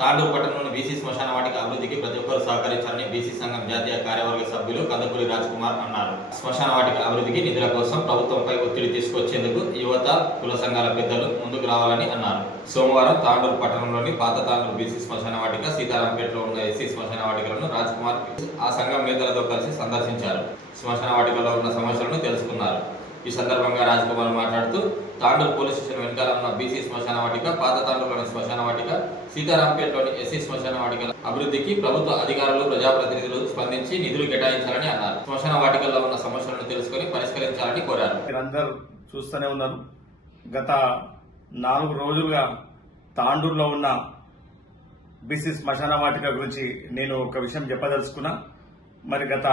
తాండూరు పట్టణంలోని బీసీ శ్మశాన వాటికి అభివృద్ధికి ప్రతి ఒక్కరు సహకరించాలని బీసీ సంఘం జాతీయ కార్యవర్గ సభ్యులు కందుకూరి రాజ్ కుమార్ అన్నారు. శ్మశాన వాటికి అభివృద్ధికి నిధుల కోసం ప్రభుత్వంపై ఒత్తిడి తీసుకొచ్చేందుకు యువత కుల సంఘాల పెద్దలు ముందుకు రావాలని అన్నారు. సోమవారం తాండూరు పట్టణంలోని పాత తాండూరు బీసీ శ్మశాన వాటిక సీతారాంపేటలో ఉన్న ఎస్సీ శ్మశాన వాటికలను రాజ్కుమార్ ఆ సంఘం నేతలతో కలిసి సందర్శించారు. శ్మశాన వాటికలో ఉన్న సమస్యలను ఈ సందర్భంగా రాజ్ కుమార్ మాట్లాడుతూ తాండూరు పోలీస్ స్టేషన్ వెనకాల ఉన్న బీసీ శ్మశాన వాటిక పాత తాండూరులోని శ్మశాన వాటిక సీతారాంపేటలోని ఎస్సీ శ్మశాన వాటికల అభివృద్ధికి ప్రభుత్వ అధికారులు ప్రజాప్రతినిధులు స్పందించి నిధులు కేటాయించాలని అన్నారు. శ్మశాన వాటికల్లో ఉన్న సమస్యలను తెలుసుకొని పరిష్కరించాలని కోరారు. మీరందరూ చూస్తూనే ఉన్నారు. గత నాలుగు రోజులుగా తాండూరులో ఉన్న బీసీ శ్మశాన వాటిక గురించి నేను ఒక విషయం చెప్పదలుచుకున్నా. మరి గత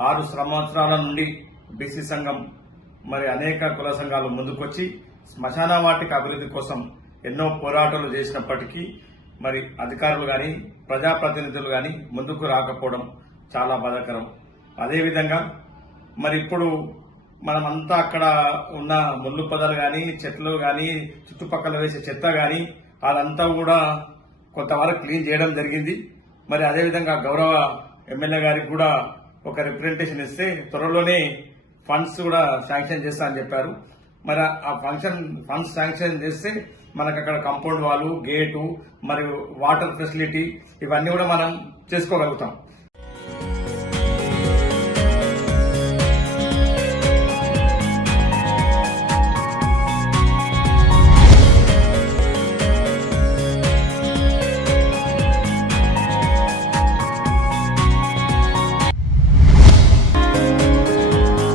ఆరు సంవత్సరాల నుండి బీసీ సంఘం మరి అనేక కుల సంఘాలు ముందుకొచ్చి శ్మశాన వాటిక అభివృద్ధి కోసం ఎన్నో పోరాటాలు చేసినప్పటికీ మరి అధికారులు కానీ ప్రజాప్రతినిధులు కానీ ముందుకు రాకపోవడం చాలా బాధాకరం. అదేవిధంగా మరి ఇప్పుడు మనమంతా అక్కడ ఉన్న ముళ్ళు పొదలు కానీ చెట్లు కానీ చుట్టుపక్కల వేసే చెత్త కానీ అదంతా కూడా కొంతవరకు క్లీన్ చేయడం జరిగింది. మరి అదేవిధంగా గౌరవ ఎమ్మెల్యే గారికి కూడా ఒక రిప్రజెంటేషన్ ఇస్తే త్వరలోనే ఫండ్స్ కూడా శాంక్షన్ చేస్తా అని చెప్పారు. మరి ఆ ఫంక్షన్ ఫండ్స్ శాంక్షన్ చేస్తే మనకు అక్కడ కంపౌండ్ వాళ్ళు గేటు మరియు వాటర్ ఫెసిలిటీ ఇవన్నీ కూడా మనం చేసుకోగలుగుతాం.